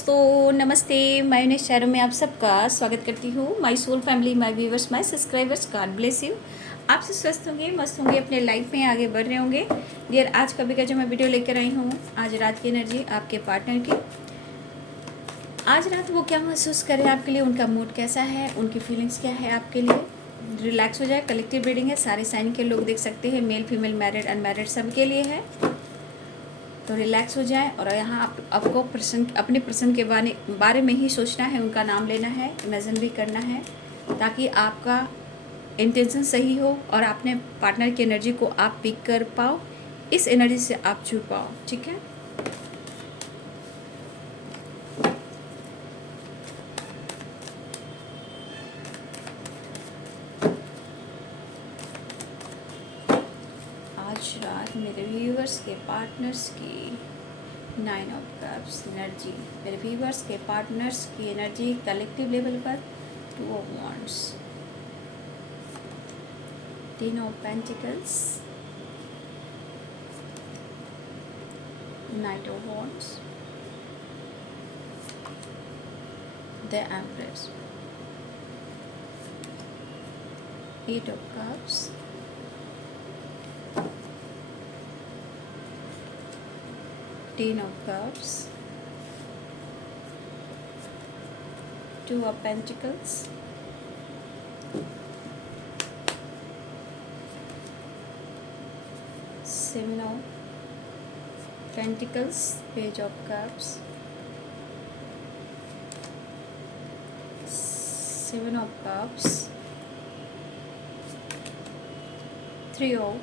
दोस्तों, नमस्ते। मैं यूनिस शहरों में आप सबका स्वागत करती हूँ। My soul family, my viewers, my subscribers, God bless you. आप सब स्वस्थ होंगे, मस्त होंगे, अपने लाइफ में आगे बढ़ रहे होंगे। डियर, आज कभी का जो मैं वीडियो लेकर आई हूँ, आज रात की एनर्जी आपके पार्टनर की। आज रात वो क्या महसूस कर रहे हैं आपके लिए, उनका मूड कैसा है, उनकी फीलिंग्स क्या है आपके लिए। रिलैक्स हो जाए। कलेक्टिव रीडिंग है, सारे साइन के लोग देख सकते हैं, मेल फीमेल, मैरिड अनमैरिड सबके लिए है। तो रिलैक्स हो जाए और यहाँ आपको अपने पर्सन के बारे में ही सोचना है, उनका नाम लेना है, इमेजिन भी करना है, ताकि आपका इंटेंशन सही हो और अपने पार्टनर की एनर्जी को आप पिक कर पाओ, इस एनर्जी से आप जुड़ पाओ। ठीक है। आज रात मेरे व्यूअर्स के पार्टनर्स की 9 ऑफ कप्स एनर्जी, मेरे व्यूअर्स के पार्टनर्स की एनर्जी कलेक्टिव लेवल पर 2 of wands, 3 of pentacles, night of wands, the empress, 8 of cups, Ten of Cups, 2 of Pentacles, Seven of Pentacles, Page of Cups, 7 of Cups, 3 of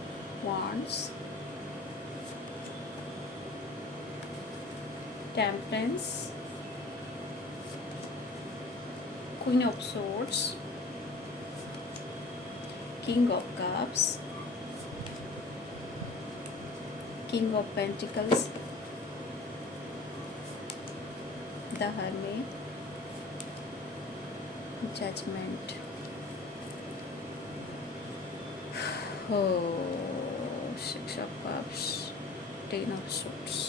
Wands, Temperance, Queen of Swords, King of Cups, King of Pentacles, the Hermit, Judgment. Oh, 6 of Cups, 10 of Swords.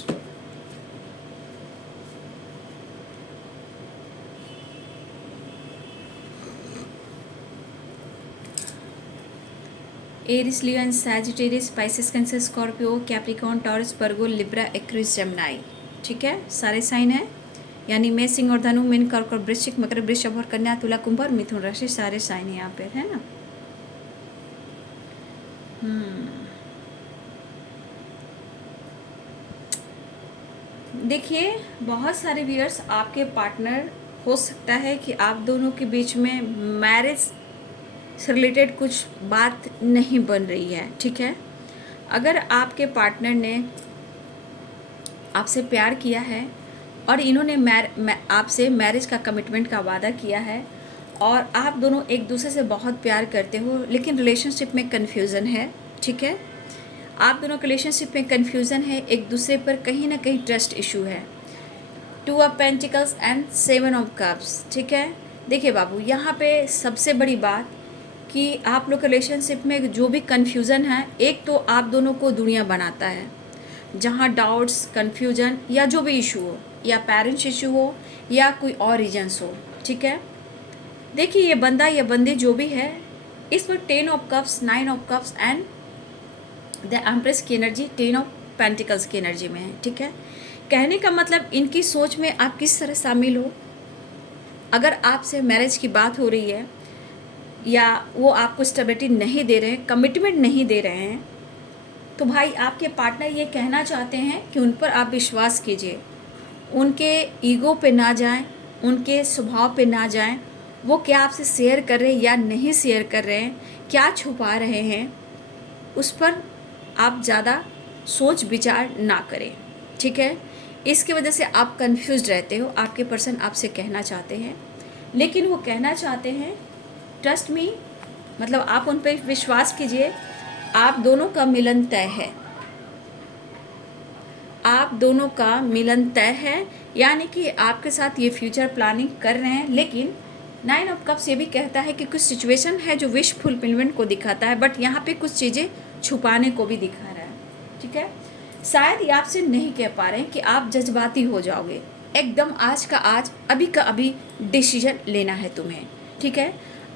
Aries, Leo and Sagittarius, Pisces, Cancer, Scorpio, Capricorn, Taurus, Virgo, Libra, Aquarius, Gemini. ठीक है, सारे sign हैं, यानी मेष, सिंह और धनु, mean, कर्क और वृश्चिक, मकर, वृषभ और कन्या, तुला, कुंभ और मिथुन राशि, सारे साइन यहाँ पे है ना। देखिए, बहुत सारे व्यूअर्स, आपके पार्टनर हो सकता है कि आप दोनों के बीच में मैरिज से रिलेटेड कुछ बात नहीं बन रही है। ठीक है, अगर आपके पार्टनर ने आपसे प्यार किया है और इन्होंने आपसे मैरिज का कमिटमेंट का वादा किया है और आप दोनों एक दूसरे से बहुत प्यार करते हो, लेकिन रिलेशनशिप में कन्फ्यूज़न है। ठीक है, आप दोनों के रिलेशनशिप में कन्फ्यूज़न है, एक दूसरे पर कहीं ना कहीं ट्रस्ट इशू है। 2 of pentacles and 7 of cups. ठीक है, देखिए बाबू, यहाँ पे सबसे बड़ी बात कि आप लोग रिलेशनशिप में जो भी कन्फ्यूज़न है, एक तो आप दोनों को दुनिया बनाता है, जहाँ डाउट्स, कन्फ्यूजन या जो भी इशू हो, या पेरेंट्स इशू हो या कोई और रीजन्स हो। ठीक है, देखिए ये बंदा या बंदी जो भी है, इस पर 10 of cups, 9 of cups and the empress की एनर्जी, 10 ऑफ पेंटिकल्स की एनर्जी में है। ठीक है, कहने का मतलब इनकी सोच में आप किस तरह शामिल हो। अगर आपसे मैरिज की बात हो रही है या वो आपको स्टेबिलिटी नहीं दे रहे हैं, कमिटमेंट नहीं दे रहे हैं, तो भाई आपके पार्टनर ये कहना चाहते हैं कि उन पर आप विश्वास कीजिए, उनके ईगो पे ना जाएं, उनके स्वभाव पे ना जाएं, वो क्या आपसे शेयर कर रहे हैं या नहीं शेयर कर रहे हैं, क्या छुपा रहे हैं, उस पर आप ज़्यादा सोच विचार ना करें। ठीक है, इसकी वजह से आप कंफ्यूज रहते हो। आपके पर्सन आपसे कहना चाहते हैं, लेकिन वो कहना चाहते हैं ट्रस्ट मी, मतलब आप उन पर विश्वास कीजिए, आप दोनों का मिलन तय है, आप दोनों का मिलन तय है, यानी कि आपके साथ ये फ्यूचर प्लानिंग कर रहे हैं। लेकिन 9 ऑफ कप्स ये भी कहता है कि कुछ सिचुएशन है जो विश फुलफिलमेंट को दिखाता है, बट यहाँ पे कुछ चीज़ें छुपाने को भी दिखा रहा है। ठीक है, शायद ये आपसे नहीं कह पा रहे हैं कि आप जज्बाती हो जाओगे, एकदम आज का आज, अभी का अभी डिसीजन लेना है तुम्हें, ठीक है।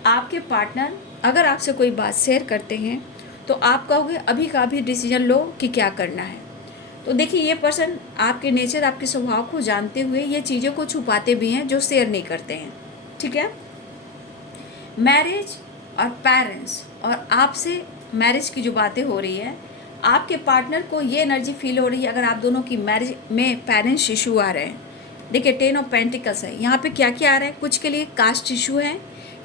आपके पार्टनर अगर आपसे कोई बात शेयर करते हैं तो आप कहोगे अभी का अभी डिसीजन लो कि क्या करना है। तो देखिए, ये पर्सन आपके नेचर, आपके स्वभाव को जानते हुए ये चीज़ों को छुपाते भी हैं जो शेयर नहीं करते हैं, ठीक है। मैरिज और पेरेंट्स और आपसे मैरिज की जो बातें हो रही है, आपके पार्टनर को ये एनर्जी फील हो रही है अगर आप दोनों की मैरिज में पेरेंट्स इशू आ रहे हैं। देखिए, 10 ऑफ पेंटिकल्स है यहाँ पे, क्या क्या आ रहा है, कुछ के लिए कास्ट इशू है,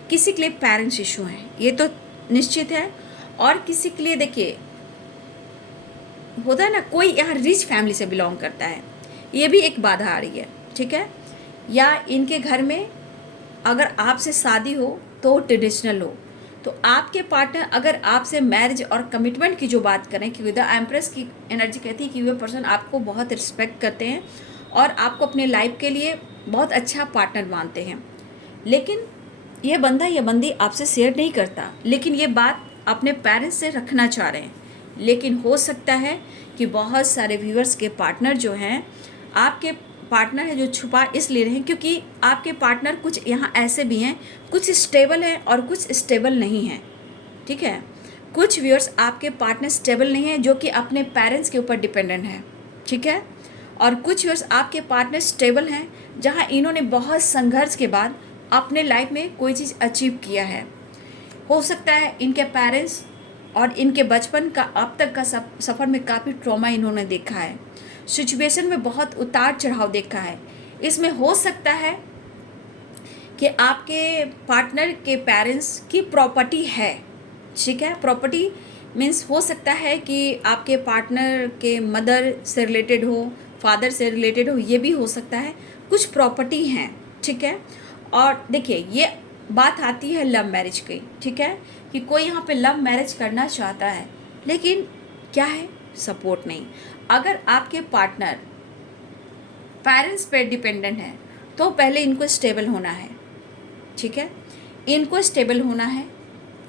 किसी के लिए पेरेंट्स इशू है, ये तो निश्चित है। और किसी के लिए देखिए होता है ना, कोई यहाँ रिच फैमिली से बिलोंग करता है, ये भी एक बाधा आ रही है, ठीक है। या इनके घर में अगर आपसे शादी हो तो ट्रेडिशनल हो। तो आपके पार्टनर अगर आपसे मैरिज और कमिटमेंट की जो बात करें, क्योंकि द एम्प्रेस की एनर्जी कहती है कि वह पर्सन आपको बहुत रिस्पेक्ट करते हैं और आपको अपने लाइफ के लिए बहुत अच्छा पार्टनर मानते हैं, लेकिन ये बंदा या बंदी आपसे शेयर नहीं करता, लेकिन ये बात अपने पेरेंट्स से रखना चाह रहे हैं। लेकिन हो सकता है कि बहुत सारे व्यूअर्स के पार्टनर जो हैं, आपके पार्टनर है जो छुपा इसलिए रहे क्योंकि आपके पार्टनर कुछ यहाँ ऐसे भी हैं, कुछ स्टेबल हैं और कुछ स्टेबल नहीं हैं, ठीक है। कुछ व्यूअर्स आपके पार्टनर स्टेबल नहीं हैं जो कि अपने पेरेंट्स के ऊपर डिपेंडेंट है, ठीक है। और कुछ व्यूअर्स आपके पार्टनर स्टेबल हैं जहाँ इन्होंने बहुत संघर्ष के बाद अपने लाइफ में कोई चीज़ अचीव किया है। हो सकता है इनके पेरेंट्स और इनके बचपन का अब तक का सफ़र में काफ़ी ट्रॉमा इन्होंने देखा है, सिचुएशन में बहुत उतार चढ़ाव देखा है। इसमें हो सकता है कि आपके पार्टनर के पेरेंट्स की प्रॉपर्टी है, ठीक है। प्रॉपर्टी मीन्स हो सकता है कि आपके पार्टनर के मदर से रिलेटेड हो, फादर से रिलेटेड हो, ये भी हो सकता है, कुछ प्रॉपर्टी हैं, ठीक है। और देखिए, ये बात आती है लव मैरिज की, ठीक है, कि कोई यहाँ पे लव मैरिज करना चाहता है, लेकिन क्या है, सपोर्ट नहीं। अगर आपके पार्टनर पेरेंट्स पे डिपेंडेंट है तो पहले इनको स्टेबल होना है, ठीक है। इनको स्टेबल होना है,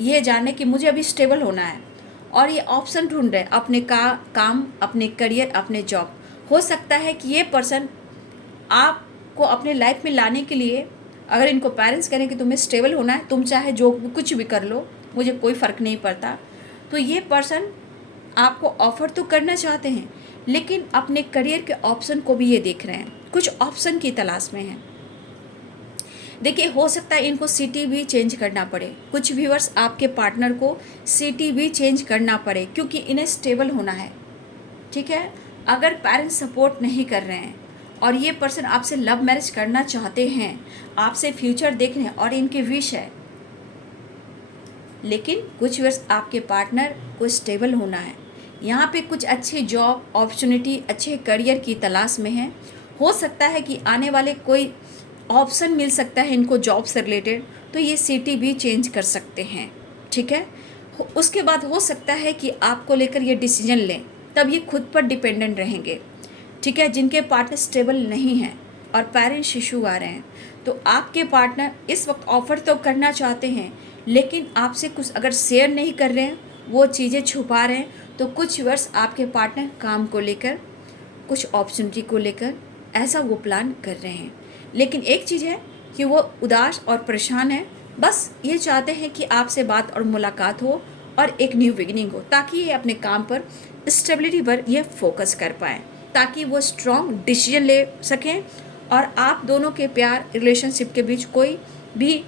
ये जाने कि मुझे अभी स्टेबल होना है, और ये ऑप्शन ढूंढ रहे हैं अपने काम, अपने करियर, अपने जॉब। हो सकता है कि ये पर्सन आपको अपने लाइफ में लाने के लिए, अगर इनको पेरेंट्स करें कि तुम्हें स्टेबल होना है, तुम चाहे जो कुछ भी कर लो, मुझे कोई फ़र्क नहीं पड़ता, तो ये पर्सन आपको ऑफ़र तो करना चाहते हैं, लेकिन अपने करियर के ऑप्शन को भी ये देख रहे हैं, कुछ ऑप्शन की तलाश में हैं। देखिए, हो सकता है इनको सिटी भी चेंज करना पड़े, कुछ व्यूअर्स आपके पार्टनर को सिटी भी चेंज करना पड़े क्योंकि इन्हें स्टेबल होना है, ठीक है। अगर पेरेंट्स सपोर्ट नहीं कर रहे हैं और ये पर्सन आपसे लव मैरिज करना चाहते हैं, आपसे फ्यूचर देख रहे हैं और इनकी विश है, लेकिन कुछ वर्ष आपके पार्टनर को स्टेबल होना है, यहाँ पे कुछ अच्छी जॉब अपॉर्चुनिटी, अच्छे करियर की तलाश में है। हो सकता है कि आने वाले कोई ऑप्शन मिल सकता है इनको जॉब से रिलेटेड, तो ये सिटी भी चेंज कर सकते हैं, ठीक है। उसके बाद हो सकता है कि आपको लेकर ये डिसीजन लें, तब ये खुद पर डिपेंडेंट रहेंगे, ठीक है। जिनके पार्टनर स्टेबल नहीं हैं और पेरेंट्स इशू आ रहे हैं, तो आपके पार्टनर इस वक्त ऑफ़र तो करना चाहते हैं, लेकिन आपसे कुछ अगर शेयर नहीं कर रहे हैं, वो चीज़ें छुपा रहे हैं, तो कुछ वर्ष आपके पार्टनर काम को लेकर, कुछ अपॉर्चुनिटी को लेकर ऐसा वो प्लान कर रहे हैं। लेकिन एक चीज़ है कि वो उदास और परेशान है, बस ये चाहते हैं कि आपसे बात और मुलाकात हो और एक न्यू बिगिनिंग हो, ताकि ये अपने काम पर, स्टेबिलिटी पर ये फोकस कर पाएँ, ताकि वो स्ट्रॉन्ग डिसीजन ले सकें और आप दोनों के प्यार रिलेशनशिप के बीच कोई भी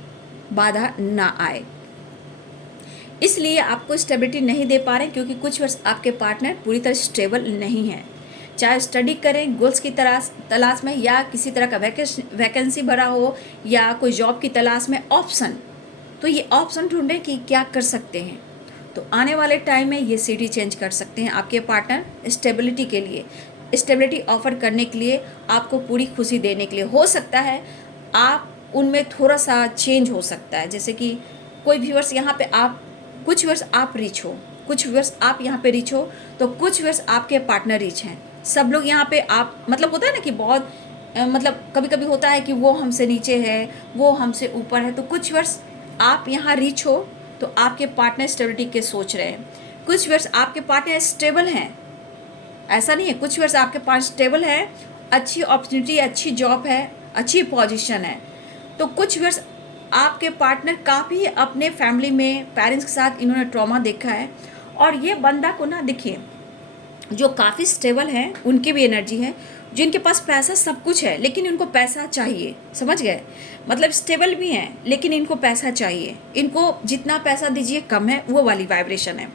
बाधा ना आए। इसलिए आपको स्टेबिलिटी नहीं दे पा रहे क्योंकि कुछ वर्ष आपके पार्टनर पूरी तरह स्टेबल नहीं है, चाहे स्टडी करें गोल्स की तलाश में, या किसी तरह का वैकेंसी भरा हो, या कोई जॉब की तलाश में ऑप्शन, तो ये ऑप्शन ढूंढें कि क्या कर सकते हैं। तो आने वाले टाइम में ये सिटी चेंज कर सकते हैं आपके पार्टनर, स्टेबिलिटी के लिए, स्टेबिलिटी ऑफर करने के लिए, आपको पूरी खुशी देने के लिए। हो सकता है आप उनमें थोड़ा सा चेंज हो सकता है, जैसे कि कोई व्यूअर्स यहाँ पे आप, कुछ व्यूअर्स आप रिच हो, कुछ व्यूअर्स आप यहाँ पे रिच हो, तो कुछ व्यूअर्स आपके पार्टनर रिच हैं। सब लोग यहाँ पे आप, मतलब होता है ना कि बहुत मतलब कभी कभी होता है कि वो हमसे नीचे है, वो हमसे ऊपर है, तो कुछ वर्ष आप यहाँ रिच हो तो आपके पार्टनर स्टेबिलिटी के सोच रहे हैं, कुछ वर्ष आपके पार्टनर स्टेबल हैं, ऐसा नहीं है, कुछ वर्ष आपके पास स्टेबल है अच्छी अपॉर्चुनिटी, अच्छी जॉब है, अच्छी पोजीशन है। तो कुछ व्यूअर्स आपके पार्टनर काफ़ी अपने फैमिली में पेरेंट्स के साथ इन्होंने ट्रॉमा देखा है, और ये बंदा को ना देखिए, जो काफ़ी स्टेबल हैं उनकी भी एनर्जी है, जिनके पास पैसा सब कुछ है लेकिन इनको पैसा चाहिए, समझ गए? मतलब स्टेबल भी हैं लेकिन इनको पैसा चाहिए, इनको जितना पैसा दीजिए कम है, वो वाली वाइब्रेशन है।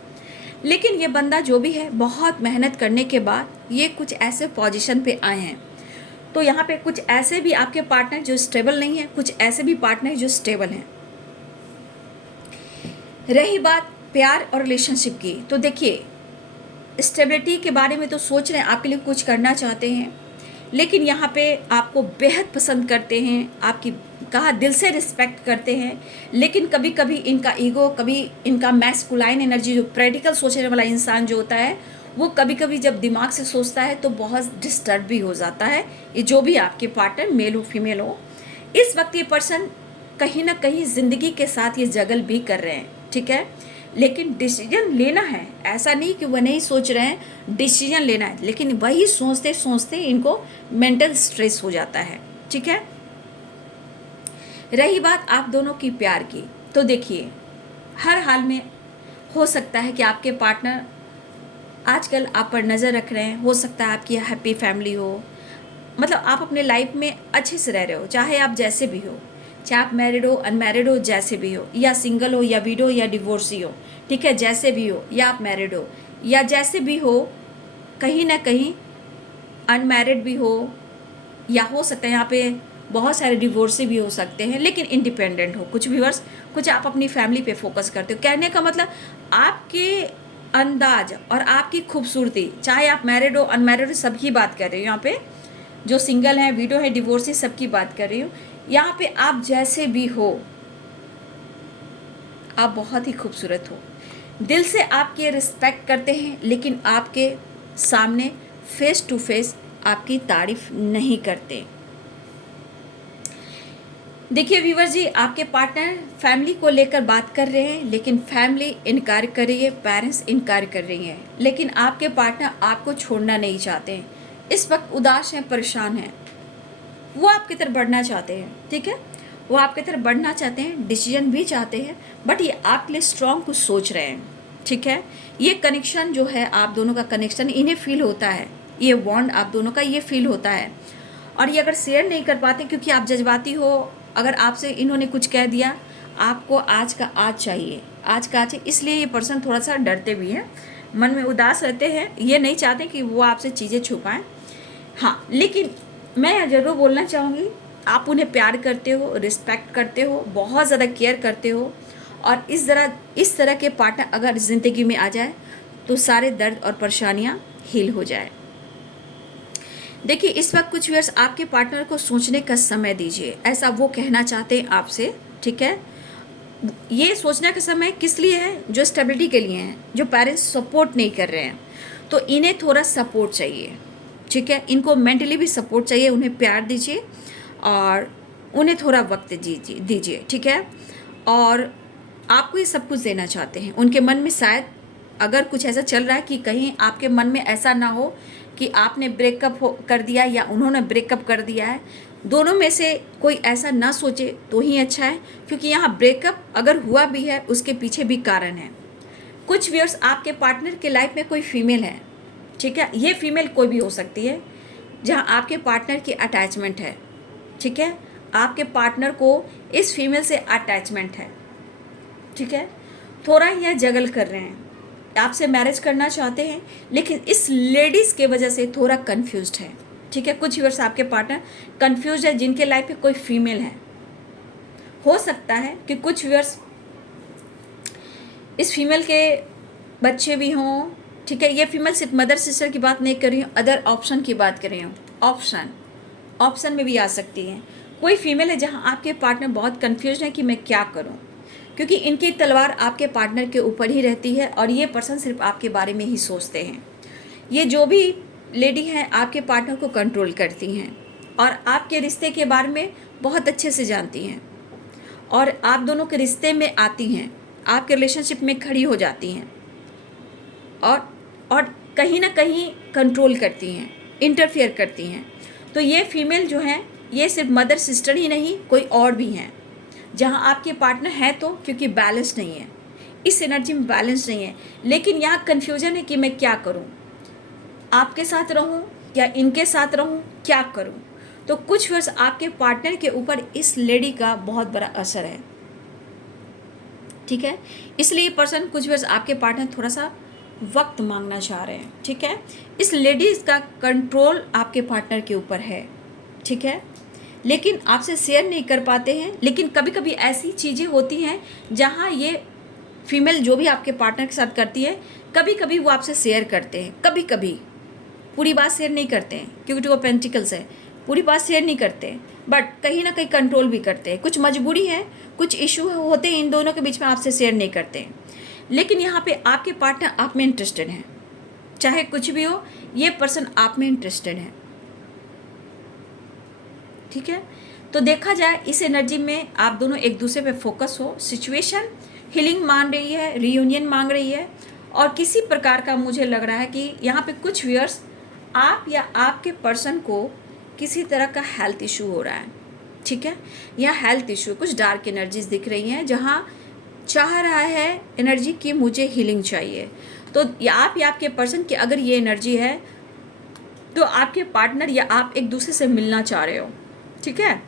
लेकिन ये बंदा जो भी है बहुत मेहनत करने के बाद ये कुछ ऐसे पोजीशन पे आए हैं। तो यहाँ पे कुछ ऐसे भी आपके पार्टनर जो स्टेबल नहीं है, कुछ ऐसे भी पार्टनर जो स्टेबल हैं। रही बात प्यार और रिलेशनशिप की, तो देखिए स्टेबिलिटी के बारे में तो सोच रहे हैं, आपके लिए कुछ करना चाहते हैं, लेकिन यहाँ पे आपको बेहद पसंद करते हैं, आपकी कहा दिल से रिस्पेक्ट करते हैं, लेकिन कभी कभी इनका ईगो, कभी इनका मैस्कुलाइन एनर्जी, जो प्रैक्टिकल सोचने वाला इंसान जो होता है, वो कभी कभी जब दिमाग से सोचता है तो बहुत डिस्टर्ब भी हो जाता है। ये जो भी आपके पार्टनर मेल हो फीमेल हो, इस वक्त ये पर्सन कहीं ना कहीं ज़िंदगी के साथ ये जगल भी कर रहे हैं, ठीक है? लेकिन डिसीजन लेना है, ऐसा नहीं कि वह नहीं सोच रहे हैं, डिसीजन लेना है, लेकिन वही सोचते सोचते इनको मेंटल स्ट्रेस हो जाता है, ठीक है? रही बात आप दोनों की प्यार की, तो देखिए हर हाल में हो सकता है कि आपके पार्टनर आजकल आप पर नज़र रख रहे हैं, हो सकता है आपकी हैप्पी फैमिली हो, मतलब आप अपने लाइफ में अच्छे से रह रहे हो, चाहे आप जैसे भी हो, चाहे आप मैरिड हो, अनमैरिड हो, जैसे भी हो, या सिंगल हो या विडो या डिवोर्सी हो, ठीक है, जैसे भी हो, या आप मैरिड हो या जैसे भी हो, कहीं ना कहीं अनमैरिड भी हो, या हो सकता है यहाँ पे बहुत सारे डिवोर्सी भी हो सकते हैं, लेकिन इंडिपेंडेंट हो। कुछ व्यूअर्स, कुछ आप अपनी फैमिली पे फोकस करते हो। कहने का मतलब आपके अंदाज और आपकी खूबसूरती, चाहे आप मैरिड हो अनमैरिड हो, सबकी बात कर रही हूँ यहाँ पे, जो सिंगल है, विडो है, डिवोर्सी, सबकी बात कर रही हूँ। यहाँ पे आप जैसे भी हो, आप बहुत ही खूबसूरत हो, दिल से आपकी रिस्पेक्ट करते हैं, लेकिन आपके सामने फेस टू फेस आपकी तारीफ नहीं करते। देखिए व्यूवर जी, आपके पार्टनर फैमिली को लेकर बात कर रहे हैं, लेकिन फैमिली इनकार कर रही है, पेरेंट्स इनकार कर रही हैं, लेकिन आपके पार्टनर आपको छोड़ना नहीं चाहते हैं। इस वक्त उदास हैं, परेशान हैं, वो आपकी तरफ बढ़ना चाहते हैं, ठीक है, वो आपकी तरफ बढ़ना चाहते हैं, डिसीजन भी चाहते हैं, बट ये आपके लिए स्ट्रॉन्ग कुछ सोच रहे हैं, ठीक है? ये कनेक्शन जो है आप दोनों का कनेक्शन इन्हें फील होता है, ये बॉन्ड आप दोनों का ये फील होता है, और ये अगर शेयर नहीं कर पाते क्योंकि आप जज्बाती हो, अगर आपसे इन्होंने कुछ कह दिया, आपको आज का आज चाहिए, आज का आज, इसलिए ये पर्सन थोड़ा सा डरते भी हैं, मन में उदास रहते हैं, ये नहीं चाहते कि वो आपसे चीज़ें छुपाएं। हाँ, लेकिन मैं ज़रूर बोलना चाहूँगी, आप उन्हें प्यार करते हो, रिस्पेक्ट करते हो, बहुत ज़्यादा केयर करते हो, और इस तरह के पार्टनर अगर ज़िंदगी में आ जाए तो सारे दर्द और परेशानियाँ हील हो जाए। देखिए इस वक्त कुछ व्यूअर्स आपके पार्टनर को सोचने का समय दीजिए, ऐसा वो कहना चाहते हैं आपसे, ठीक है? ये सोचने का समय किस लिए है? जो स्टेबिलिटी के लिए है, जो पेरेंट्स सपोर्ट नहीं कर रहे हैं, तो इन्हें थोड़ा सपोर्ट चाहिए, ठीक है? इनको मेंटली भी सपोर्ट चाहिए, उन्हें प्यार दीजिए और उन्हें थोड़ा वक्त दीजिए, ठीक है? और आपको ये सब कुछ देना चाहते हैं। उनके मन में शायद अगर कुछ ऐसा चल रहा है कि कहीं आपके मन में ऐसा ना हो कि आपने ब्रेकअप कर दिया या उन्होंने ब्रेकअप कर दिया है, दोनों में से कोई ऐसा ना सोचे तो ही अच्छा है, क्योंकि यहाँ ब्रेकअप अगर हुआ भी है उसके पीछे भी कारण है। कुछ व्यूअर्स आपके पार्टनर के लाइफ में कोई फीमेल है, ठीक है, ये फीमेल कोई भी हो सकती है, जहाँ आपके पार्टनर की अटैचमेंट है, ठीक है, आपके पार्टनर को इस फीमेल से अटैचमेंट है, ठीक है, थोड़ा यह जगल कर रहे हैं, आपसे मैरिज करना चाहते हैं, लेकिन इस लेडीज़ के वजह से थोड़ा कंफ्यूज्ड है, ठीक है? कुछ व्यूअर्स आपके पार्टनर कंफ्यूज है जिनके लाइफ में कोई फीमेल है। हो सकता है कि कुछ व्यूअर्स इस फीमेल के बच्चे भी हों, ठीक है? ये फीमेल सिर्फ मदर सिस्टर की बात नहीं कर रही हूँ, अदर ऑप्शन की बात कर रही हूँ, ऑप्शन में भी आ सकती है। कोई फीमेल है जहाँ आपके पार्टनर बहुत कंफ्यूज है कि मैं क्या करूँ, क्योंकि इनकी तलवार आपके पार्टनर के ऊपर ही रहती है और ये पर्सन सिर्फ आपके बारे में ही सोचते हैं। ये जो भी लेडी हैं आपके पार्टनर को कंट्रोल करती हैं और आपके रिश्ते के बारे में बहुत अच्छे से जानती हैं, और आप दोनों के रिश्ते में आती हैं, आपके रिलेशनशिप में खड़ी हो जाती हैं, और कहीं ना कहीं कंट्रोल करती हैं, इंटरफेयर करती हैं। तो ये फीमेल जो है, ये सिर्फ मदर सिस्टर ही नहीं, कोई और भी हैं जहाँ आपके पार्टनर है, तो क्योंकि बैलेंस नहीं है, इस एनर्जी में बैलेंस नहीं है। लेकिन यहाँ कन्फ्यूजन है कि मैं क्या करूँ, आपके साथ रहूँ या इनके साथ रहूँ, क्या करूँ। तो कुछ वर्ष आपके पार्टनर के ऊपर इस लेडी का बहुत बड़ा असर है, ठीक है। इसलिए पर्सन कुछ वर्ष आपके पार्टनर थोड़ा सा वक्त मांगना चाह रहे हैं, ठीक है। इस लेडीज़ का कंट्रोल आपके पार्टनर के ऊपर है, ठीक है, लेकिन आपसे शेयर नहीं कर पाते हैं। लेकिन कभी कभी ऐसी चीज़ें होती हैं जहाँ ये फीमेल जो भी आपके पार्टनर के साथ करती है, कभी कभी वो आपसे शेयर करते हैं, कभी कभी पूरी बात शेयर नहीं करते हैं, क्योंकि टू ऑफ पेंटिकल्स है, पूरी बात शेयर नहीं करते हैं, बट कहीं ना कहीं कंट्रोल भी करते हैं। कुछ मजबूरी है, कुछ इशू होते हैं इन दोनों के बीच में, आपसे शेयर नहीं करते हैं। लेकिन यहाँ पे आपके पार्टनर आप में इंटरेस्टेड हैं, चाहे कुछ भी हो, ये पर्सन आप में इंटरेस्टेड है, ठीक है। तो देखा जाए इस एनर्जी में आप दोनों एक दूसरे पे फोकस हो, सिचुएशन हीलिंग मांग रही है, रीयूनियन मांग रही है, और किसी प्रकार का मुझे लग रहा है कि यहाँ पे कुछ व्यूअर्स आप या आपके पर्सन को किसी तरह का हेल्थ इशू हो रहा है, ठीक है। यहाँ हेल्थ इशू, कुछ डार्क एनर्जीज दिख रही हैं जहाँ चाह रहा है एनर्जी कि मुझे हीलिंग चाहिए। तो आप या आपके पर्सन की अगर ये एनर्जी है, तो आपके पार्टनर या आप एक दूसरे से मिलना चाह रहे हो, ठीक है।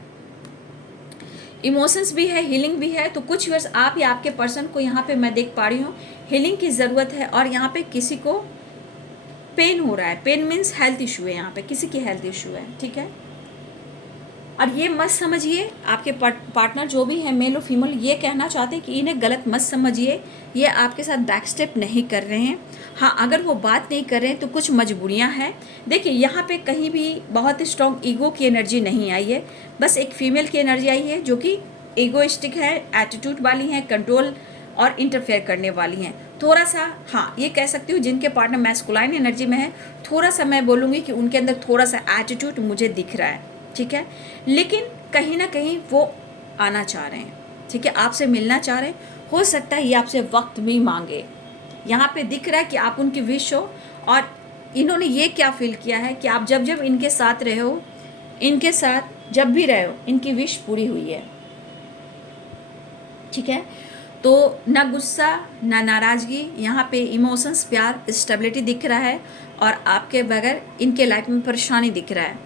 इमोशंस भी है, हीलिंग भी है। तो कुछ वर्ष आप या आपके पर्सन को यहाँ पे मैं देख पा रही हूँ हीलिंग की ज़रूरत है, और यहाँ पे किसी को पेन हो रहा है। पेन मीन्स हेल्थ इशू है, यहाँ पे किसी की हेल्थ इशू है, ठीक है। और ये मत समझिए, आपके पार्टनर जो भी है मेल और फीमेल, ये कहना चाहते हैं कि इन्हें गलत मत समझिए, ये आपके साथ बैक स्टेप नहीं कर रहे हैं। हाँ, अगर वो बात नहीं कर रहे हैं तो कुछ मजबूरियां हैं। देखिए यहाँ पे कहीं भी बहुत स्ट्रॉन्ग ईगो की एनर्जी नहीं आई है, बस एक फीमेल की एनर्जी आई है जो कि ईगोइस्टिक है, एटीट्यूड वाली हैं, कंट्रोल और इंटरफेयर करने वाली हैं। थोड़ा सा, हाँ ये कह सकती हूँ, जिनके पार्टनर मैस्कुलाइन एनर्जी में है, थोड़ा सा मैं बोलूँगी कि उनके अंदर थोड़ा सा एटीट्यूड मुझे दिख रहा है, ठीक है। लेकिन कहीं ना कहीं वो आना चाह रहे हैं, ठीक है, आपसे मिलना चाह रहे हैं। हो सकता है ये आपसे वक्त भी मांगे। यहाँ पे दिख रहा है कि आप उनकी विश हो, और इन्होंने ये क्या फील किया है कि आप जब जब इनके साथ रहे हो, इनके साथ जब भी रहे हो, इनकी विश पूरी हुई है, ठीक है। तो ना गुस्सा ना नाराज़गी, यहाँ पे इमोशंस, प्यार, स्टेबिलिटी दिख रहा है, और आपके बगैर इनके लाइफ में परेशानी दिख रहा है।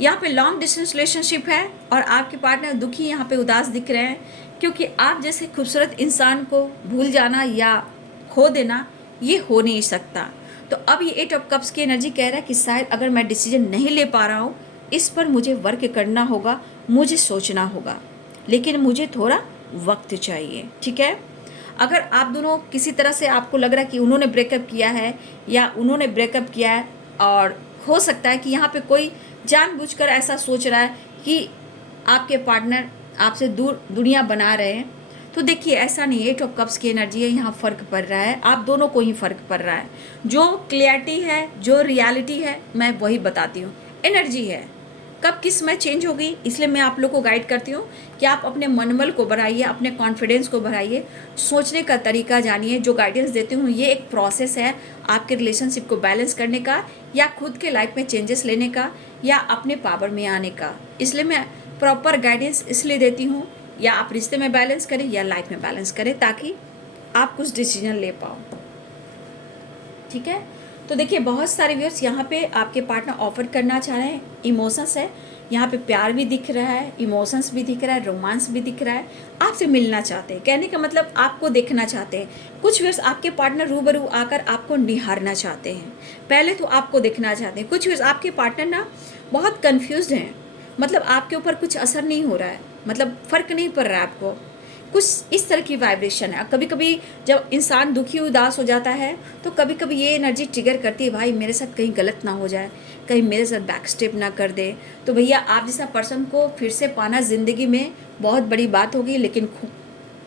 यहाँ पे लॉन्ग डिस्टेंस रिलेशनशिप है, और आपके पार्टनर दुखी, यहाँ पे उदास दिख रहे हैं, क्योंकि आप जैसे खूबसूरत इंसान को भूल जाना या खो देना ये हो नहीं सकता। तो अब ये 8 ऑफ कप्स की एनर्जी कह रहा है कि शायद अगर मैं डिसीजन नहीं ले पा रहा हूँ, इस पर मुझे वर्क करना होगा, मुझे सोचना होगा, लेकिन मुझे थोड़ा वक्त चाहिए, ठीक है। अगर आप दोनों किसी तरह से आपको लग रहा है कि उन्होंने ब्रेकअप किया है या उन्होंने ब्रेकअप किया है, और हो सकता है कि यहाँ पे कोई जानबूझकर ऐसा सोच रहा है कि आपके पार्टनर आपसे दूर दुनिया बना रहे हैं, तो देखिए ऐसा नहीं है। 8 ऑफ कप्स की एनर्जी है, यहाँ फ़र्क पड़ रहा है, आप दोनों को ही फ़र्क पड़ रहा है। जो क्लियरिटी है, जो रियलिटी है, मैं वही बताती हूँ। एनर्जी है, कब किस में चेंज होगी, इसलिए मैं आप लोग को गाइड करती हूँ कि आप अपने मनोबल को बढ़ाइए, अपने कॉन्फिडेंस को बढ़ाइए, सोचने का तरीका जानिए। जो गाइडेंस देती हूँ ये एक प्रोसेस है आपके रिलेशनशिप को बैलेंस करने का, या खुद के लाइफ में चेंजेस लेने का, या अपने पावर में आने का। इसलिए मैं प्रॉपर गाइडेंस इसलिए देती हूँ, या आप रिश्ते में बैलेंस करें या लाइफ में बैलेंस करें, ताकि आप कुछ डिसीजन ले पाओ, ठीक है। तो देखिए बहुत सारे व्यूअर्स यहाँ पे आपके पार्टनर ऑफर करना चाह रहे हैं। इमोशंस है, यहाँ पे प्यार भी दिख रहा है, इमोशंस भी दिख रहा है, रोमांस भी दिख रहा है, आपसे मिलना चाहते हैं, कहने का मतलब आपको देखना चाहते हैं। कुछ व्यूअर्स आपके पार्टनर रूबरू आकर आपको निहारना चाहते हैं, पहले तो आपको देखना चाहते हैं। कुछ व्यूअर्स आपके पार्टनर ना बहुत कन्फ्यूज्ड हैं, मतलब आपके ऊपर कुछ असर नहीं हो रहा है, मतलब फ़र्क नहीं पड़ रहा है आपको, कुछ इस तरह की वाइब्रेशन है। कभी कभी जब इंसान दुखी उदास हो जाता है, तो कभी कभी ये एनर्जी ट्रिगर करती है, भाई मेरे साथ कहीं गलत ना हो जाए, कहीं मेरे साथ बैक स्टेप ना कर दे। तो भैया आप जैसा पर्सन को फिर से पाना ज़िंदगी में बहुत बड़ी बात होगी, लेकिन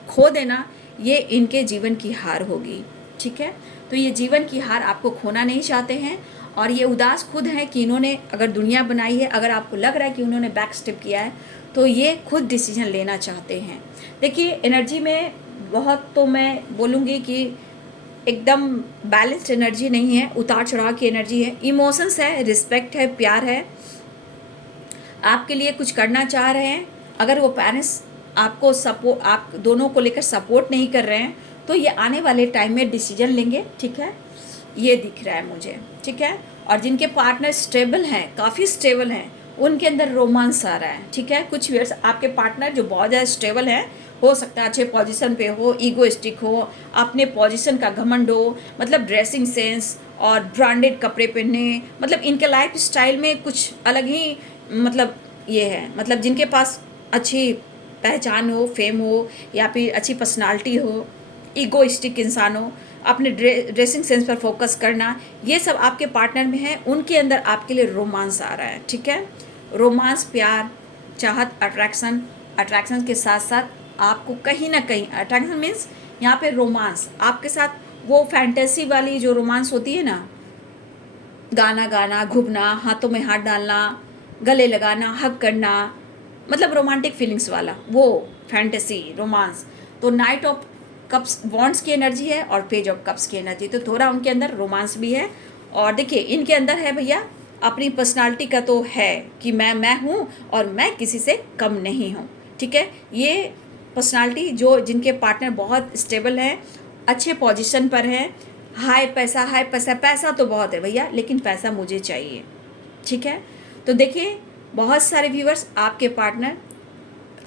खो देना ये इनके जीवन की हार होगी, ठीक है। तो ये जीवन की हार आपको खोना नहीं चाहते हैं, और ये उदास खुद हैं कि इन्होंने अगर दुनिया बनाई है, अगर आपको लग रहा है कि उन्होंने बैक स्टेप किया है, तो ये खुद डिसीजन लेना चाहते हैं। देखिए एनर्जी में बहुत, तो मैं बोलूँगी कि एकदम बैलेंस्ड एनर्जी नहीं है, उतार चढ़ाव की एनर्जी है। इमोशंस है, रिस्पेक्ट है, प्यार है, आपके लिए कुछ करना चाह रहे हैं, अगर वो पेरेंट्स आपको सपोर्ट, आप दोनों को लेकर सपोर्ट नहीं कर रहे हैं, तो ये आने वाले टाइम में डिसीजन लेंगे, ठीक है, ये दिख रहा है मुझे, ठीक है। और जिनके पार्टनर स्टेबल हैं, काफ़ी स्टेबल हैं, उनके अंदर रोमांस आ रहा है, ठीक है। कुछ व्यूअर्स आपके पार्टनर जो बहुत ज़्यादा स्टेबल हैं, हो सकता है अच्छे पोजीशन पे हो, ईगोइस्टिक हो, अपने पोजीशन का घमंड हो, मतलब ड्रेसिंग सेंस और ब्रांडेड कपड़े पहनने, मतलब इनके लाइफ स्टाइल में कुछ अलग ही मतलब ये है, मतलब जिनके पास अच्छी पहचान हो, फेम हो, या फिर अच्छी पर्सनालिटी हो, ईगोइस्टिक इंसान हो, अपने ड्रेसिंग सेंस पर फोकस करना, ये सब आपके पार्टनर में है। उनके अंदर आपके लिए रोमांस आ रहा है, ठीक है। रोमांस, प्यार, चाहत, अट्रैक्शन, अट्रैक्शन के साथ साथ आपको कहीं ना कहीं अट्रैक्शन मीन्स यहाँ पे रोमांस आपके साथ, वो फैंटेसी वाली जो रोमांस होती है ना, गाना गाना, घूमना, हाथों में हाथ डालना, गले लगाना, हग करना, मतलब रोमांटिक फीलिंग्स वाला वो फैंटेसी रोमांस। तो नाइट ऑफ कप्स वॉन्ड्स की एनर्जी है और पेज ऑफ कप्स की एनर्जी, तो थोड़ा उनके अंदर रोमांस भी है। और देखिए इनके अंदर है भैया अपनी पर्सनालिटी का तो है कि मैं हूँ और मैं किसी से कम नहीं हूँ, ठीक है। ये पर्सनालिटी जो जिनके पार्टनर बहुत स्टेबल हैं, अच्छे पोजीशन पर हैं, हाई पैसा, हाई पैसा, पैसा तो बहुत है भैया, लेकिन पैसा मुझे चाहिए, ठीक है। तो देखिए बहुत सारे व्यूअर्स आपके पार्टनर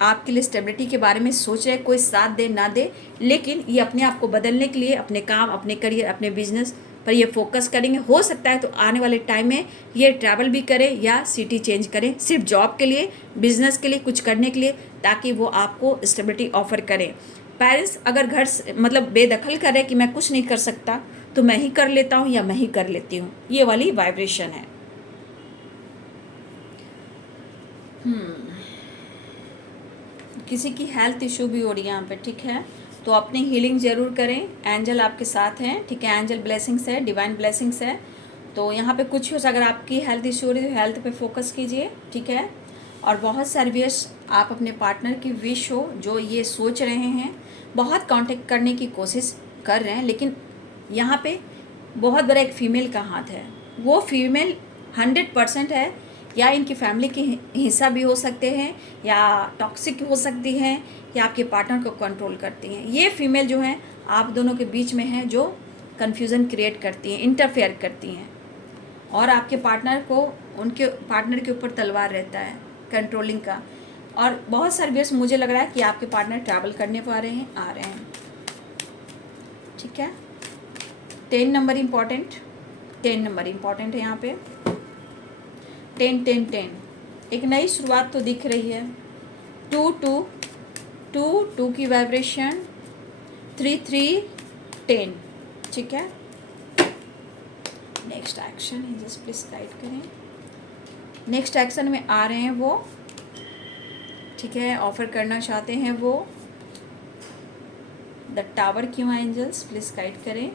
आपके लिए स्टेबिलिटी के बारे में सोच रहे हैं, कोई साथ दे ना दे, लेकिन ये अपने आप को बदलने के लिए अपने काम, अपने करियर, अपने बिजनेस पर ये फोकस करेंगे। हो सकता है तो आने वाले टाइम में ये ट्रैवल भी करें या सिटी चेंज करें, सिर्फ जॉब के लिए, बिजनेस के लिए, कुछ करने के लिए, ताकि वो आपको स्टेबिलिटी ऑफर करें। पेरेंट्स अगर घर से मतलब बेदखल करें कि मैं कुछ नहीं कर सकता, तो मैं ही कर लेता हूँ या मैं ही कर लेती हूँ, ये वाली वाइब्रेशन है। किसी की हेल्थ इशू भी हो रही है यहाँ पे, ठीक है, तो अपनी हीलिंग ज़रूर करें। एंजल आपके साथ हैं, ठीक है, एंजल ब्लेसिंग्स है, डिवाइन ब्लेसिंग्स है। तो यहाँ पे कुछ हो, अगर आपकी हेल्थ इशू हो रही है तो हेल्थ पे फोकस कीजिए, ठीक है। और बहुत सारे विश आप अपने पार्टनर की विश हो जो ये सोच रहे हैं, बहुत कांटेक्ट करने की कोशिश कर रहे हैं, लेकिन यहाँ पे बहुत बड़ा एक फ़ीमेल का हाथ है। वो फीमेल 100% है, या इनकी फैमिली की हिस्सा भी हो सकते हैं, या टॉक्सिक हो सकती हैं, या आपके पार्टनर को कंट्रोल करती हैं। ये फीमेल जो हैं आप दोनों के बीच में हैं, जो कन्फ्यूज़न क्रिएट करती हैं, इंटरफेयर करती हैं, और आपके पार्टनर को, उनके पार्टनर के ऊपर तलवार रहता है कंट्रोलिंग का। और बहुत सारे व्यर्स मुझे लग रहा है कि आपके पार्टनर ट्रैवल करने आ रहे हैं, ठीक है। 10 नंबर इम्पॉर्टेंट, 10 नंबर इम्पॉर्टेंट है यहाँ पे। 10 10 10 एक नई शुरुआत तो दिख रही है। 2 2 2 2 की वाइब्रेशन, 3 3 10, ठीक है। Next action just please guide करें। नेक्स्ट एक्शन में आ रहे हैं वो, ठीक है, ऑफर करना चाहते हैं वो। द टावर क्यों एंजल्स प्लीज गाइड करें।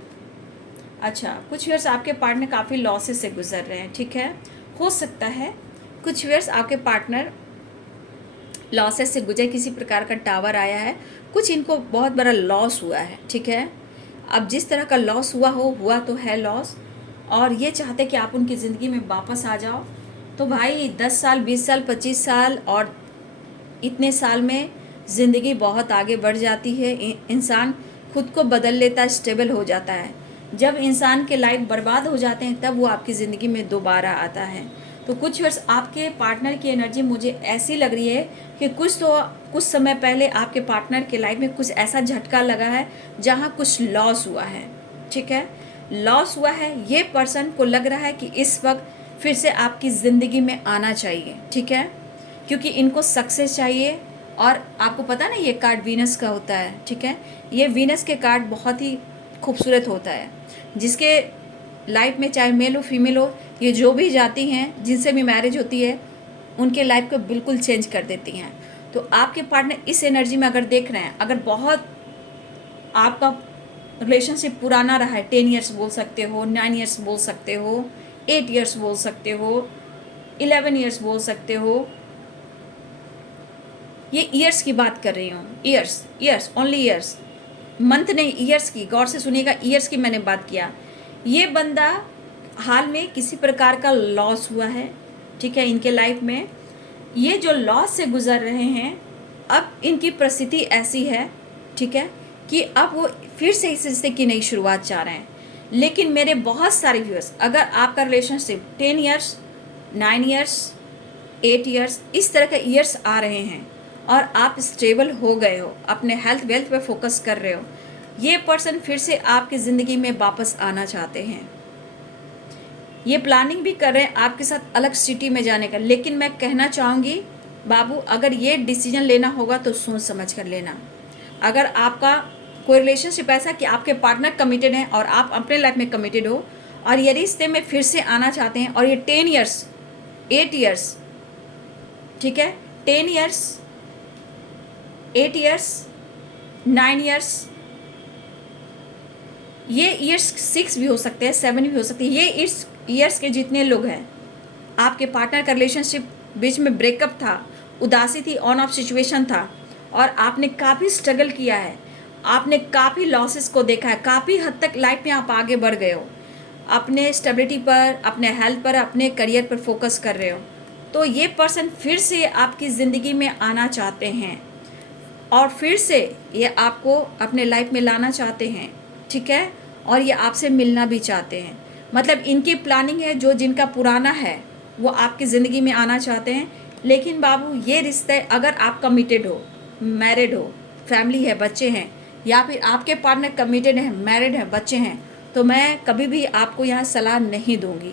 अच्छा, कुछ ईयर्स आपके पार्टनर काफ़ी लॉसेस से गुजर रहे हैं, ठीक है। हो सकता है कुछ ईयर्स आपके पार्टनर लॉसेस से गुजरे, किसी प्रकार का टावर आया है, कुछ इनको बहुत बड़ा लॉस हुआ है, ठीक है। अब जिस तरह का लॉस हुआ तो है लॉस, और ये चाहते कि आप उनकी ज़िंदगी में वापस आ जाओ। तो भाई 10 साल, 20 साल, 25 साल और इतने साल में ज़िंदगी बहुत आगे बढ़ जाती है, इंसान खुद को बदल लेता है, स्टेबल हो जाता है। जब इंसान के लाइफ बर्बाद हो जाते हैं तब वो आपकी ज़िंदगी में दोबारा आता है। तो कुछ वर्ष आपके पार्टनर की एनर्जी मुझे ऐसी लग रही है कि कुछ समय पहले आपके पार्टनर के लाइफ में कुछ ऐसा झटका लगा है जहाँ कुछ लॉस हुआ है, ठीक है, लॉस हुआ है। ये पर्सन को लग रहा है कि इस वक्त फिर से आपकी ज़िंदगी में आना चाहिए, ठीक है, क्योंकि इनको सक्सेस चाहिए। और आपको पता ना ये कार्ड वीनस का होता है, ठीक है, ये वीनस के कार्ड बहुत ही खूबसूरत होता है, जिसके लाइफ में चाहे मेल हो फीमेल हो, ये जो भी जाती हैं, जिनसे भी मैरिज होती है, उनके लाइफ को बिल्कुल चेंज कर देती हैं। तो आपके पार्टनर इस एनर्जी में अगर देख रहे हैं, अगर बहुत आपका रिलेशनशिप पुराना रहा है, 10 ईयर्स बोल सकते हो, 9 ईयर्स बोल सकते हो, 8 ईयर्स बोल सकते हो, 11 ईयर्स बोल सकते हो, ये ईयर्स की बात कर रही हूँ, ईयर्स ओनली ईयर्स, मंथ नहीं, ईयर्स की, गौर से सुनिएगा, ईयर्स की मैंने बात किया। ये बंदा हाल में किसी प्रकार का लॉस हुआ है, ठीक है, इनके लाइफ में ये जो लॉस से गुजर रहे हैं, अब इनकी परिस्थिति ऐसी है, ठीक है, कि अब वो फिर से इस रिश्ते की नई शुरुआत चाह रहे हैं। लेकिन मेरे बहुत सारे व्यूअर्स, अगर आपका रिलेशनशिप 10 ईयर्स, 9 ईयर्स, 8 ईयर्स इस तरह के ईयर्स आ रहे हैं और आप स्टेबल हो गए हो, अपने हेल्थ वेल्थ पे फोकस कर रहे हो, ये पर्सन फिर से आपकी ज़िंदगी में वापस आना चाहते हैं। ये प्लानिंग भी कर रहे हैं आपके साथ अलग सिटी में जाने का। लेकिन मैं कहना चाहूँगी बाबू, अगर ये डिसीजन लेना होगा तो सोच समझ कर लेना। अगर आपका कोई रिलेशनशिप ऐसा कि आपके पार्टनर कमिटेड हैं और आप अपने लाइफ में कमिटेड हो और ये रिश्ते में फिर से आना चाहते हैं, और ये 10 ईयर्स, 8 ईयर्स, ठीक है, 10 ईयर्स, 8 ईयर्स, 9 ईयर्स, ये ईयर्स 6 भी हो सकते हैं, 7 भी हो सकते हैं। ये ईयर्स के जितने लोग हैं, आपके पार्टनर का रिलेशनशिप बीच में ब्रेकअप था, उदासी थी, ऑन ऑफ सिचुएशन था, और आपने काफ़ी स्ट्रगल किया है, आपने काफ़ी लॉसेस को देखा है, काफ़ी हद तक लाइफ में आप आगे बढ़ गए हो, अपने स्टेबिलिटी पर, अपने हेल्थ पर, अपने करियर पर फोकस कर रहे हो, तो ये पर्सन फिर से आपकी ज़िंदगी में आना चाहते हैं और फिर से ये आपको अपने लाइफ में लाना चाहते हैं, ठीक है, और ये आपसे मिलना भी चाहते हैं। मतलब इनकी प्लानिंग है, जो जिनका पुराना है वो आपकी ज़िंदगी में आना चाहते हैं। लेकिन बाबू, ये रिश्ते अगर आप कमिटेड हो, मैरिड हो, फैमिली है, बच्चे हैं, या फिर आपके पार्टनर कमिटेड हैं, मैरिड हैं, बच्चे हैं, तो मैं कभी भी आपको यहाँ सलाह नहीं दूंगी,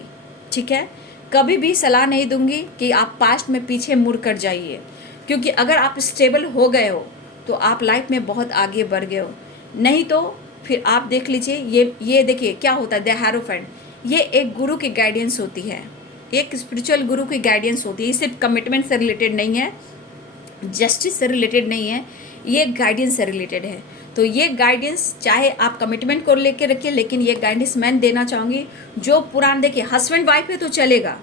ठीक है, कभी भी सलाह नहीं दूंगी कि आप पास्ट में पीछे मुड़ कर जाइए। क्योंकि अगर आप स्टेबल हो गए हो तो आप लाइफ में बहुत आगे बढ़ गए हो। नहीं तो फिर आप देख लीजिए, ये देखिए क्या होता है, द हेरोफेंट, ये एक गुरु की गाइडेंस होती है, एक स्पिरिचुअल गुरु की गाइडेंस होती है। ये सिर्फ कमिटमेंट से रिलेटेड नहीं है, जस्टिस से रिलेटेड नहीं है, ये गाइडेंस से रिलेटेड है। तो ये गाइडेंस चाहे आप कमिटमेंट को लेके रखिए, लेकिन ये गाइडेंस मैं देना चाहूँगी जो पुरान, देखिए हस्बैंड वाइफ है तो चलेगा,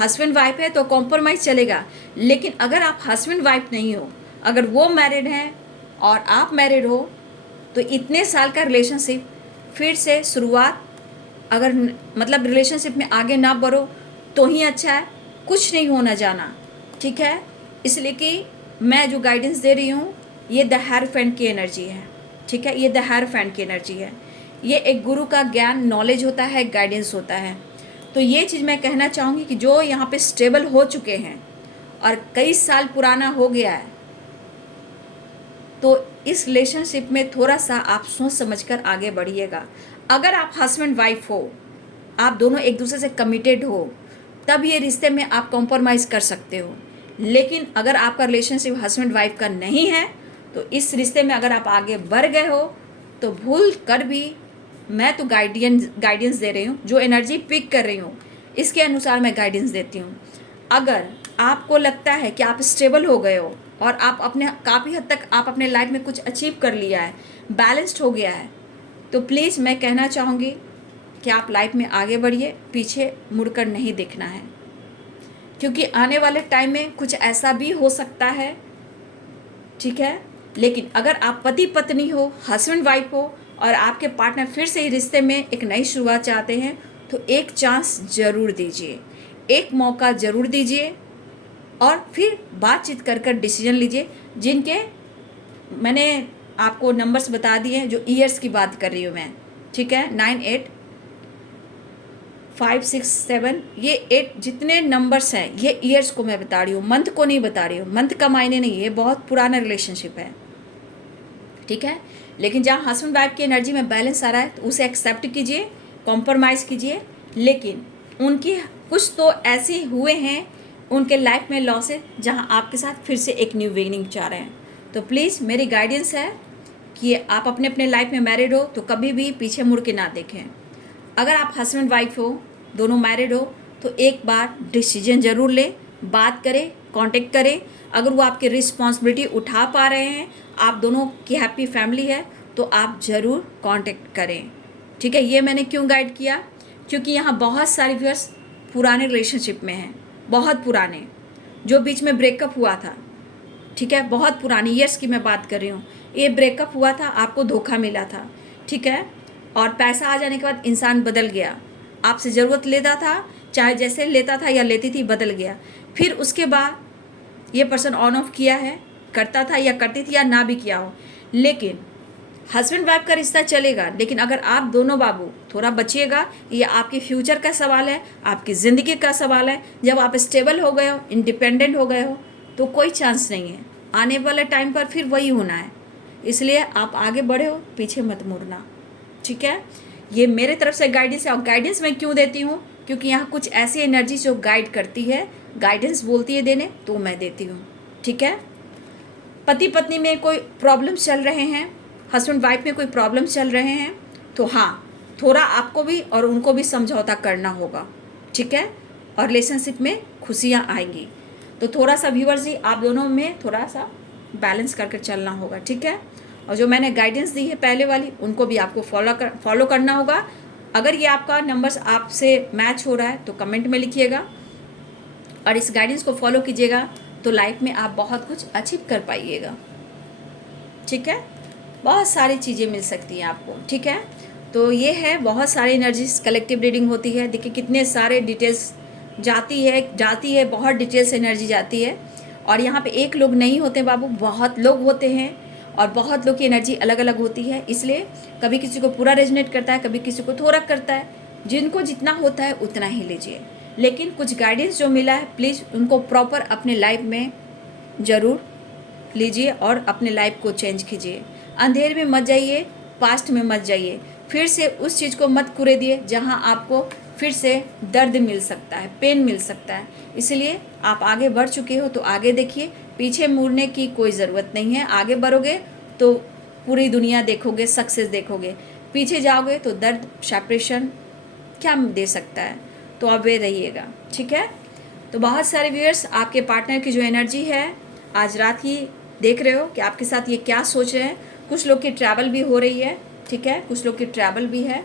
हस्बैंड वाइफ है तो कॉम्प्रोमाइज़ चलेगा। लेकिन अगर आप हस्बैंड वाइफ नहीं हो, अगर वो मैरिड हैं और आप मैरिड हो, तो इतने साल का रिलेशनशिप फिर से शुरुआत, अगर मतलब रिलेशनशिप में आगे ना बढ़ो तो ही अच्छा है, कुछ नहीं होना जाना, ठीक है। इसलिए कि मैं जो गाइडेंस दे रही हूँ ये द हेरोफेंट की एनर्जी है, ठीक है, ये द हेरोफेंट की एनर्जी है। ये एक गुरु का ज्ञान, नॉलेज होता है, गाइडेंस होता है। तो ये चीज़ मैं कहना चाहूँगी कि जो यहाँ पे स्टेबल हो चुके हैं और कई साल पुराना हो गया है, तो इस रिलेशनशिप में थोड़ा सा आप सोच समझकर आगे बढ़िएगा। अगर आप हस्बैंड वाइफ हो, आप दोनों एक दूसरे से कमिटेड हो, तब ये रिश्ते में आप कॉम्प्रोमाइज़ कर सकते हो। लेकिन अगर आपका रिलेशनशिप हस्बैंड वाइफ का नहीं है, तो इस रिश्ते में अगर आप आगे बढ़ गए हो तो भूल कर भी, मैं तो गाइडेंस दे रही हूँ, जो एनर्जी पिक कर रही हूँ इसके अनुसार मैं गाइडेंस देती हूँ। अगर आपको लगता है कि आप स्टेबल हो गए हो और आप अपने काफ़ी हद तक आप अपने लाइफ में कुछ अचीव कर लिया है, बैलेंस्ड हो गया है, तो प्लीज़ मैं कहना चाहूँगी कि आप लाइफ में आगे बढ़िए, पीछे मुड़कर नहीं देखना है। क्योंकि आने वाले टाइम में कुछ ऐसा भी हो सकता है, ठीक है। लेकिन अगर आप पति पत्नी हो, हस्बैंड वाइफ हो, और आपके पार्टनर फिर से ही रिश्ते में एक नई शुरुआत चाहते हैं, तो एक चांस ज़रूर दीजिए, एक मौका ज़रूर दीजिए, और फिर बातचीत कर कर डिसीजन लीजिए। जिनके मैंने आपको नंबर्स बता दिए हैं, जो ईयर्स की बात कर रही हूँ मैं, ठीक है, 9, 8, 5, 6, 7, ये 8 जितने नंबर्स हैं, ये ईयर्स को मैं बता रही हूँ, मंथ को नहीं बता रही हूँ। मंथ का मायने नहीं, ये बहुत पुराना रिलेशनशिप है, ठीक है। लेकिन जहाँ हस्बैंड वाइफ की एनर्जी में बैलेंस आ रहा है, तो उसे एक्सेप्ट कीजिए, कॉम्प्रोमाइज़ कीजिए। लेकिन उनकी कुछ तो ऐसे हुए हैं उनके लाइफ में लॉसेस, जहाँ आपके साथ फिर से एक न्यू बिगिनिंग चाह रहे हैं। तो प्लीज़ मेरी गाइडेंस है कि आप अपने अपने लाइफ में मैरिड हो तो कभी भी पीछे मुड़ के ना देखें। अगर आप हस्बैंड वाइफ हो, दोनों मैरिड हो, तो एक बार डिसीजन ज़रूर लें, बात करें, कांटेक्ट करें। अगर वो आपकी रिस्पॉन्सिबिलिटी उठा पा रहे हैं, आप दोनों की हैप्पी फैमिली है, तो आप ज़रूर कांटेक्ट करें, ठीक है। ये मैंने क्यों गाइड किया, क्योंकि यहाँ बहुत सारे व्यूअर्स पुराने रिलेशनशिप में हैं, बहुत पुराने, जो बीच में ब्रेकअप हुआ था, ठीक है, बहुत पुरानी ईयर्स की मैं बात कर रही हूँ। ये ब्रेकअप हुआ था, आपको धोखा मिला था, ठीक है, और पैसा आ जाने के बाद इंसान बदल गया, आपसे ज़रूरत लेता था, चाहे जैसे लेता था या लेती थी, बदल गया। फिर उसके बाद ये पर्सन ऑन ऑफ किया है, करता था या करती थी या ना भी किया हो, लेकिन हस्बैंड वाइफ का रिश्ता चलेगा। लेकिन अगर आप दोनों बाबू थोड़ा बचिएगा, ये आपके फ्यूचर का सवाल है, आपकी ज़िंदगी का सवाल है। जब आप स्टेबल हो गए हो, इंडिपेंडेंट हो गए हो, तो कोई चांस नहीं है, आने वाले टाइम पर फिर वही होना है। इसलिए आप आगे बढ़े हो, पीछे मत मुड़ना, ठीक है। ये मेरे तरफ से गाइडेंस है। और गाइडेंस मैं क्यों देती हूँ, क्योंकि यहाँ कुछ ऐसी एनर्जी जो गाइड करती है, गाइडेंस बोलती है देने, तो मैं देती हूँ, ठीक है। पति पत्नी में कोई प्रॉब्लम्स चल रहे हैं, हस्बैंड वाइफ में कोई प्रॉब्लम्स चल रहे हैं, तो हाँ, थोड़ा आपको भी और उनको भी समझौता करना होगा, ठीक है। और रिलेशनशिप में खुशियाँ आएंगी, तो थोड़ा सा व्यूअर्स जी आप दोनों में थोड़ा सा बैलेंस करके चलना होगा, ठीक है। और जो मैंने गाइडेंस दी है पहले वाली, उनको भी आपको फॉलो करना होगा। अगर ये आपका नंबर्स आपसे मैच हो रहा है तो कमेंट में लिखिएगा, और इस गाइडेंस को फॉलो कीजिएगा, तो लाइफ में आप बहुत कुछ अचीव कर पाइएगा, ठीक है। बहुत सारी चीज़ें मिल सकती हैं आपको, ठीक है। तो ये है, बहुत सारी एनर्जीज कलेक्टिव रीडिंग होती है। देखिए कितने सारे डिटेल्स जाती है, बहुत डिटेल्स एनर्जी जाती है। और यहाँ पे एक लोग नहीं होते बाबू, बहुत लोग होते हैं, और बहुत लोग की एनर्जी अलग अलग होती है। इसलिए कभी किसी को पूरा रेजोनेट करता है, कभी किसी को थोड़ा करता है। जिनको जितना होता है उतना ही लीजिए, लेकिन कुछ गाइडेंस जो मिला है प्लीज़ उनको प्रॉपर अपने लाइफ में ज़रूर लीजिए और अपने लाइफ को चेंज कीजिए। अंधेरे में मत जाइए, पास्ट में मत जाइए, फिर से उस चीज़ को मत कुरेदिए जहाँ आपको फिर से दर्द मिल सकता है, पेन मिल सकता है। इसलिए आप आगे बढ़ चुके हो तो आगे देखिए, पीछे मुड़ने की कोई ज़रूरत नहीं है। आगे बढ़ोगे तो पूरी दुनिया देखोगे, सक्सेस देखोगे। पीछे जाओगे तो दर्द, सेपरेशन क्या दे सकता है। तो अब वे रहिएगा, ठीक है। तो बहुत सारे व्यूअर्स आपके पार्टनर की जो एनर्जी है आज रात की देख रहे हो कि आपके साथ ये क्या सोच रहे हैं। कुछ लोग की ट्रैवल भी हो रही है, ठीक है, कुछ लोग की ट्रैवल भी है।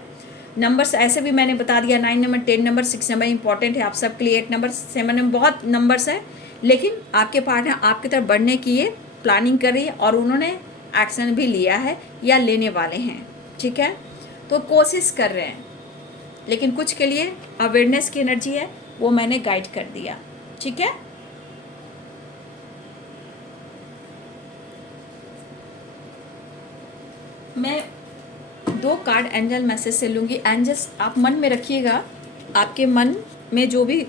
नंबर्स ऐसे भी मैंने बता दिया, 9 नंबर, 10 नंबर, 6 नंबर इंपॉर्टेंट है आप सबके लिए, 8 नंबर, 7 नंबर, बहुत नंबर्स है। लेकिन आपके पार्टनर आपकी तरफ बढ़ने की ये प्लानिंग कर रही है, और उन्होंने एक्शन भी लिया है या लेने वाले हैं, ठीक है। तो कोशिश कर रहे हैं, लेकिन कुछ के लिए अवेयरनेस की एनर्जी है, वो मैंने गाइड कर दिया, ठीक है। मैं 2 कार्ड एंजल मैसेज से लूँगी। एंजल्स आप मन में रखिएगा, आपके मन में जो भी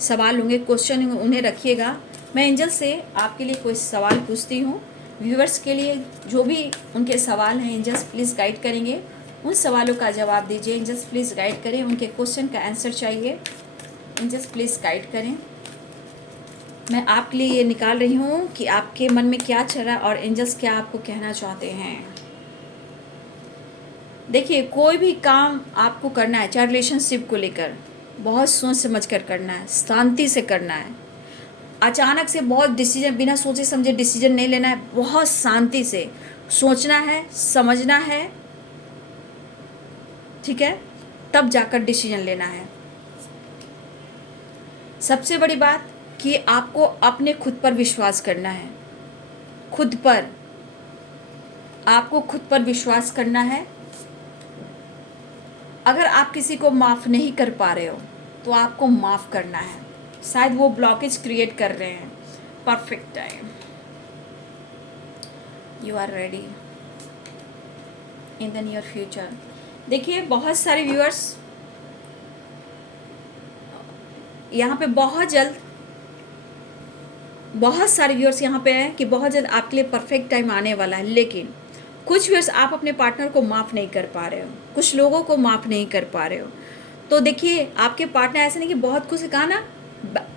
सवाल होंगे, क्वेश्चन होंगे, उन्हें रखिएगा। मैं एंजल से आपके लिए कोई सवाल पूछती हूँ। व्यूअर्स के लिए जो भी उनके सवाल हैं, एंजल्स प्लीज़ गाइड करेंगे, उन सवालों का जवाब दीजिए। एंजल्स प्लीज़ गाइड करें, उनके क्वेश्चन का आंसर चाहिए। एंजल्स प्लीज़ गाइड करें। मैं आपके लिए ये निकाल रही हूँ कि आपके मन में क्या चल रहा है और एंजल्स क्या आपको कहना चाहते हैं। देखिए कोई भी काम आपको करना है, चाहे रिलेशनशिप को लेकर, बहुत सोच समझ कर करना है, शांति से करना है। अचानक से बहुत डिसीजन, बिना सोचे समझे डिसीजन नहीं लेना है, बहुत शांति से सोचना है, समझना है, ठीक है, तब जाकर डिसीजन लेना है। सबसे बड़ी बात कि आपको अपने खुद पर विश्वास करना है, खुद पर आपको खुद पर विश्वास करना है। अगर आप किसी को माफ़ नहीं कर पा रहे हो तो आपको माफ़ करना है, शायद वो ब्लॉकेज क्रिएट कर रहे हैं। Perfect time, you are ready in the near future. देखिए बहुत सारे व्यूअर्स यहाँ पे बहुत जल्द, बहुत सारे व्यूअर्स यहाँ पे हैं कि बहुत जल्द आपके लिए परफेक्ट टाइम आने वाला है। लेकिन कुछ व्यूअर्स आप अपने पार्टनर को माफ़ नहीं कर पा रहे हो, कुछ लोगों को माफ़ नहीं कर पा रहे हो। तो देखिए आपके पार्टनर ऐसे नहीं कि बहुत कुछ कहा ना,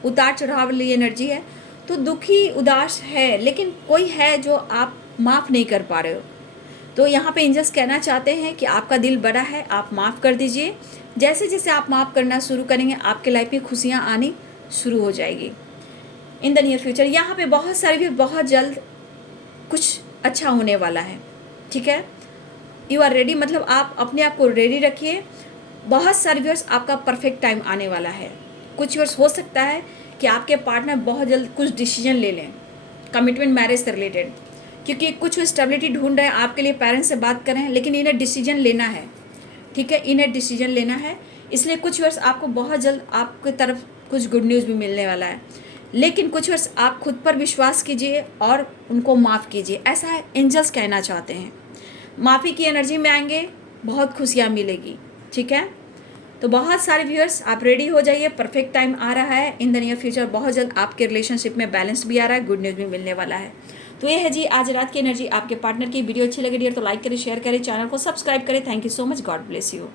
उतार चढ़ाव वाली एनर्जी है, तो दुखी उदास है, लेकिन कोई है जो आप माफ़ नहीं कर पा रहे हो। तो यहाँ पे एंजल्स कहना चाहते हैं कि आपका दिल बड़ा है, आप माफ़ कर दीजिए। जैसे जैसे आप माफ़ करना शुरू करेंगे आपके लाइफ में खुशियाँ आनी शुरू हो जाएगी इन द नियर फ्यूचर। यहाँ पे बहुत सारे भी बहुत जल्द कुछ अच्छा होने वाला है, ठीक है। यू आर रेडी, मतलब आप अपने आप को रेडी रखिए। बहुत सारे व्यूअर्स आपका परफेक्ट टाइम आने वाला है। कुछ व्यूअर्स हो सकता है कि आपके पार्टनर बहुत जल्द कुछ डिसीजन ले लें कमिटमेंट, मैरिज से रिलेटेड, क्योंकि कुछ स्टेबिलिटी ढूंढ रहे हैं आपके लिए, पेरेंट्स से बात करें, लेकिन इन्हें डिसीजन लेना है, ठीक है, इन्हें डिसीजन लेना है। इसलिए कुछ व्यूअर्स आपको बहुत जल्द आपकी तरफ कुछ गुड न्यूज़ भी मिलने वाला है। लेकिन कुछ वर्ष आप खुद पर विश्वास कीजिए और उनको माफ़ कीजिए, ऐसा एंजल्स कहना चाहते हैं। माफ़ी की एनर्जी में आएंगे, बहुत खुशियाँ मिलेगी, ठीक है। तो बहुत सारे व्यूअर्स आप रेडी हो जाइए, परफेक्ट टाइम आ रहा है इन द नियर फ्यूचर। बहुत जल्द आपके रिलेशनशिप में बैलेंस भी आ रहा है, गुड न्यूज़ भी मिलने वाला है। तो ये है जी आज रात की एनर्जी आपके पार्टनर की। वीडियो अच्छी लगे डियर तो लाइक करें, शेयर करें, चैनल को सब्सक्राइब करें। Thank you so much, God bless you.